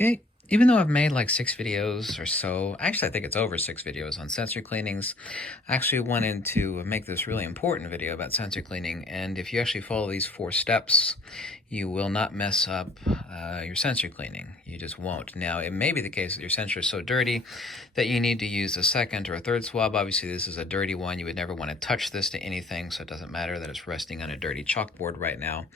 Okay, even though I've made like 6 videos or so, actually I think it's over 6 videos on sensor cleanings, I actually wanted to make this really important video about sensor cleaning. And if you actually follow these 4 steps, you will not mess up your sensor cleaning. You just won't. Now, it may be the case that your sensor is so dirty that you need to use a second or a third swab. Obviously, this is a dirty one. You would never want to touch this to anything, so it doesn't matter that it's resting on a dirty chalkboard right now.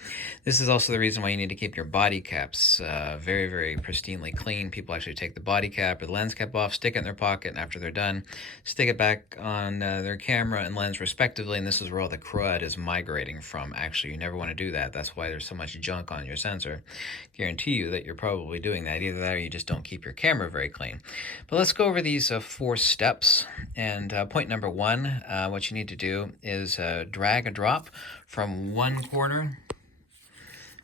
This is also the reason why you need to keep your body caps very, very pristinely clean. People actually take the body cap or the lens cap off, stick it in their pocket, and after they're done, stick it back on their camera and lens respectively, and this is where all the crud is migrating from. Actually, you never want to do that. That's why there's so much junk on your sensor. Guarantee you that you're probably doing that. Either that or you just don't keep your camera very clean. But let's go over these 4 steps. And point number 1, what you need to do is drag a drop from one corner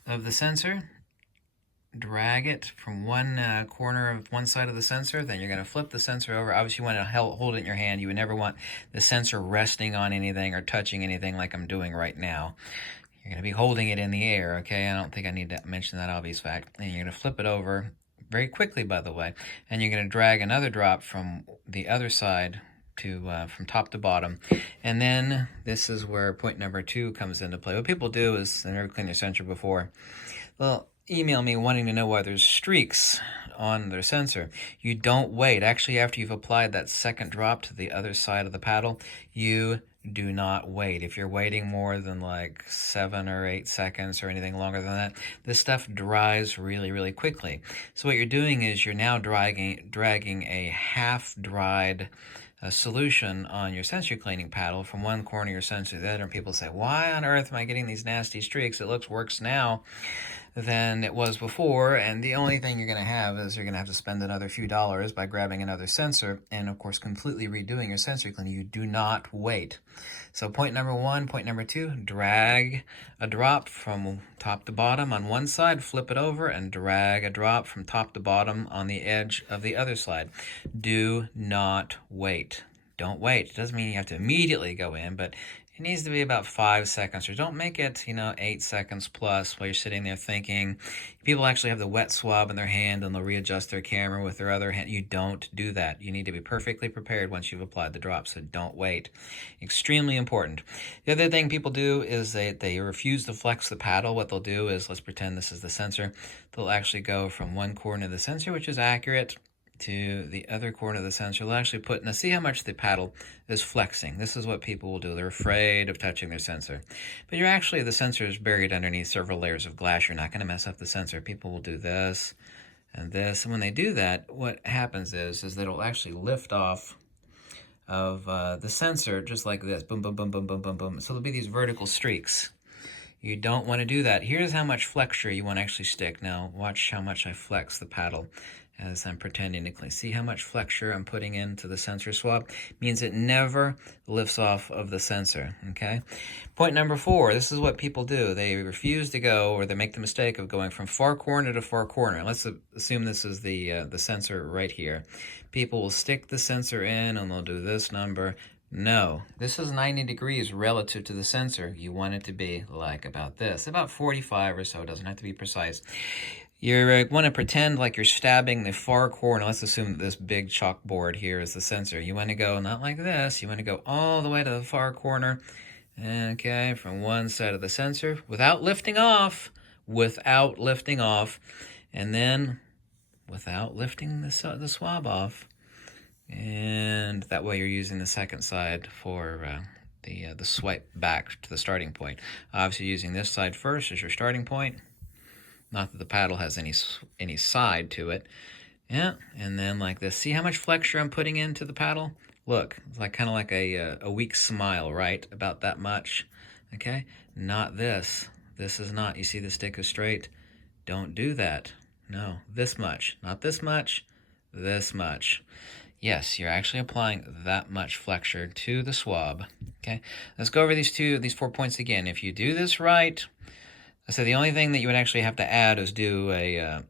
of the sensor. Drag it from one corner of one side of the sensor, then you're going to flip the sensor over. Obviously, you want to hold it in your hand. You would never want the sensor resting on anything or touching anything like I'm doing right now. You're going to be holding it in the air, okay? I don't think I need to mention that obvious fact. And you're going to flip it over very quickly, by the way, and you're going to drag another drop from the other side to from top to bottom. And then this is where point number 2 comes into play. What people do is, they've never cleaned their sensor before, well, email me wanting to know why there's streaks on their sensor. You don't wait. Actually, after you've applied that second drop to the other side of the paddle, you do not wait. If you're waiting more than like 7 or 8 seconds or anything longer than that, this stuff dries really, really quickly. So what you're doing is you're now dragging a half-dried solution on your sensor cleaning paddle from one corner of your sensor to the other, and people say, why on earth am I getting these nasty streaks? It looks worse now than it was before, and the only thing you're going to have is you're going to have to spend another few dollars by grabbing another sensor and, of course, completely redoing your sensor cleaning. You do not wait. So point number 1, point number 2, drag a drop from top to bottom on one side, flip it over, and drag a drop from top to bottom on the edge of the other side. Do not wait. Don't wait. It doesn't mean you have to immediately go in, but it needs to be about 5 seconds, or don't make it, 8 seconds plus while you're sitting there thinking. People actually have the wet swab in their hand and they'll readjust their camera with their other hand. You don't do that. You need to be perfectly prepared once you've applied the drop, so don't wait. Extremely important. The other thing people do is they refuse to flex the paddle. What they'll do is, let's pretend this is the sensor. They'll actually go from one corner of the sensor, which is accurate, to the other corner of the sensor. They'll actually now see how much the paddle is flexing. This is what people will do. They're afraid of touching their sensor. But the sensor is buried underneath several layers of glass. You're not going to mess up the sensor. People will do this and this. And when they do that, what happens is that it'll actually lift off of the sensor just like this. Boom, boom, boom, boom, boom, boom, boom. So there'll be these vertical streaks. You don't want to do that. Here's how much flexure you want to actually stick. Now, watch how much I flex the paddle as I'm pretending to clean. See how much flexure I'm putting into the sensor swab? Means it never lifts off of the sensor, okay? Point number 4, this is what people do. They refuse to go, or they make the mistake of going from far corner to far corner. Let's assume this is the sensor right here. People will stick the sensor in and they'll do this number. No, this is 90 degrees relative to the sensor. You want it to be like about this, about 45 or so. It doesn't have to be precise. You want to pretend like you're stabbing the far corner. Let's assume that this big chalkboard here is the sensor. You want to go not like this. You want to go all the way to the far corner, okay, from one side of the sensor without lifting off, and then without lifting the swab off. And that way you're using the second side for the swipe back to the starting point. Obviously, using this side first as your starting point. Not that the paddle has any side to it. Yeah, and then like this. See how much flexure I'm putting into the paddle? Look, it's like kind of like a weak smile, right? About that much. Okay? Not this. This is not. You see the stick is straight? Don't do that. No, this much. Not this much. This much. Yes, you're actually applying that much flexure to the swab. Okay? Let's go over these 4 points again. If you do this right, so the only thing that you would actually have to add is do a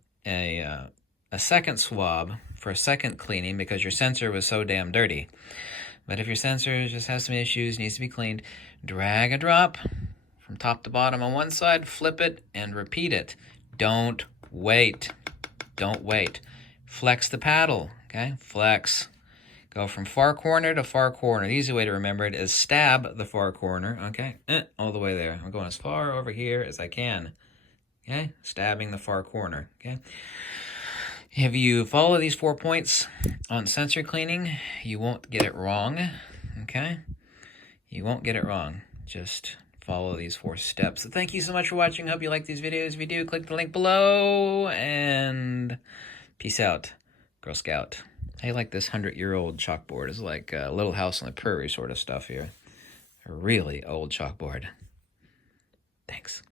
second swab for a second cleaning because your sensor was so damn dirty. But if your sensor just has some issues, needs to be cleaned, drag a drop from top to bottom on one side, flip it, and repeat it. Don't wait. Don't wait. Flex the paddle, okay? Flex. Go from far corner to far corner. The easy way to remember it is stab the far corner, okay? All the way there. I'm going as far over here as I can, okay? Stabbing the far corner, okay? If you follow these 4 points on sensory cleaning, you won't get it wrong, okay? You won't get it wrong. Just follow these 4 steps. So thank you so much for watching. Hope you like these videos. If you do, click the link below, and peace out, Girl Scout. I like this 100-year-old chalkboard. It's like a Little House on the Prairie sort of stuff here. A really old chalkboard. Thanks.